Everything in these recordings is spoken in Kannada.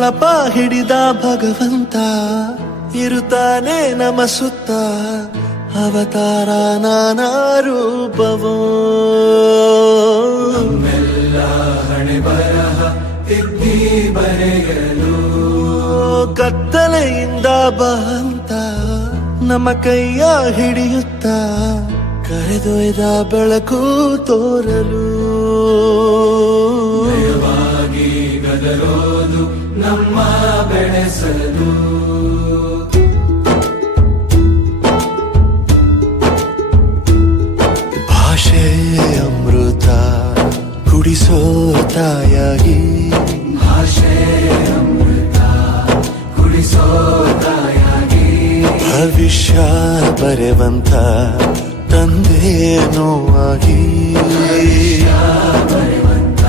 ಬಳಪ ಹಿಡಿದ ಭಗವಂತ ಇರುತ್ತಾನೆ ನಮ ಸುತ್ತ ಅವತಾರ ನಾನಾ ರೂಪವೋ ನಮ್ಮೆಲ್ಲ ಹಣೆ ಬರಹ ತಿದ್ದಿ ಬರೆಯಲು ಕತ್ತಲೆಯಿಂದ ಬಂತ ನಮ್ಮ ಕೈಯ ಹಿಡಿಯುತ್ತ ಕರೆದೊಯ್ದ ಬೆಳಕು ತೋರಲು ನಯವಾಗಿ ಗದರೋದು ನಮ್ಮ ಬೆಳೆಸಲು ಭಾಷೆ ಅಮೃತ ಕುಡಿಸೋ ತಾಯಾಗಿ ಭಾಷೆ ಅಮೃತ ಕುಡಿಸೋ ತಾಯಾಗಿ ಭವಿಷ್ಯ ಬರೆವಂತ ತಂದೇನೋ ಆಗಿ ಬರೆವಂತ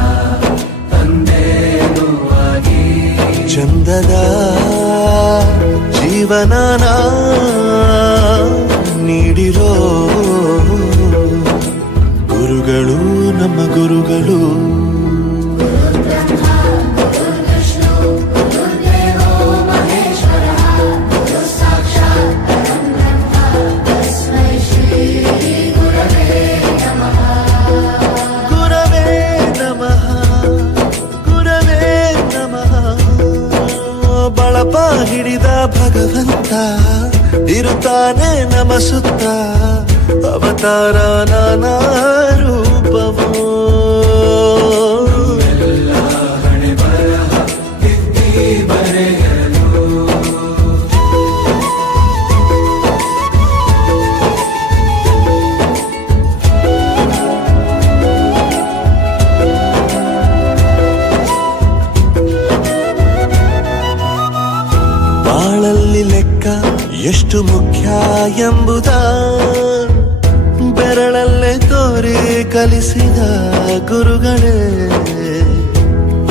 ತಂದೇನೂ ಆಗಿ ಚಂದದ ಜೀವನನ ನೀಡಿರೋ ಗುರುಗಳು ನಮ್ಮ ಗುರುಗಳು ಬಳಪ ಹಿಡಿದ ಭಗವಂತ ಇರುತ್ತಾನೆ ನಮ ಸುತ್ತ ಅವತಾರ ನಾನಾ ರೂಪವೋ ಎಲ್ಲ ಹಣೆ ಬರಹ ತಿದ್ದಿ ಬರೆಯಲು ಬಾಳಲ್ಲಿ ಲೆಕ್ಕ ಎಷ್ಟು ಮುಖ್ಯ ಎಂಬುದ ಬೆರಳಲ್ಲೇ ತೋರಿ ಕಲಿಸಿದ ಗುರುಗಳೇ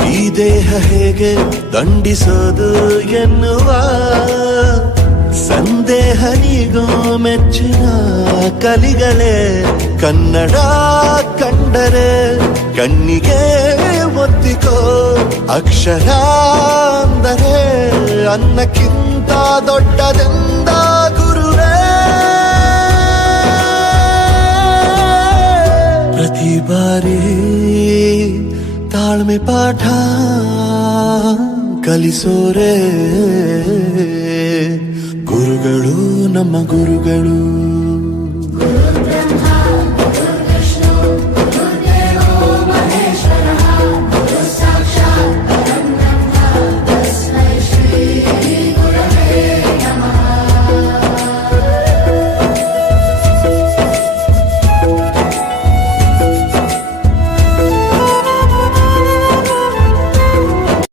ಈ ದೇಹ ಹೇಗೆ ದಂಡಿಸೋದು ಎನ್ನುವ ಸಂದೇಹ ನೀಗೋ ಮೆಚ್ಚಿನ ಕಲಿಗಳೇ ಕನ್ನಡ ಕಂಡರೆ ಕಣ್ಣಿಗೆ ಒತ್ತಿಕೋ ಅಕ್ಷರ ಅಂದರೆ ಅನ್ನಕ್ಕಿಂತ ದೊಡ್ಡದೆಂದ ಗುರುವೇ ಪ್ರತಿ ಬಾರಿ ತಾಳ್ಮೆ ಪಾಠ ಕಲಿಸೋರೆ ಗುರುಗಳು ನಮ್ಮ ಗುರುಗಳು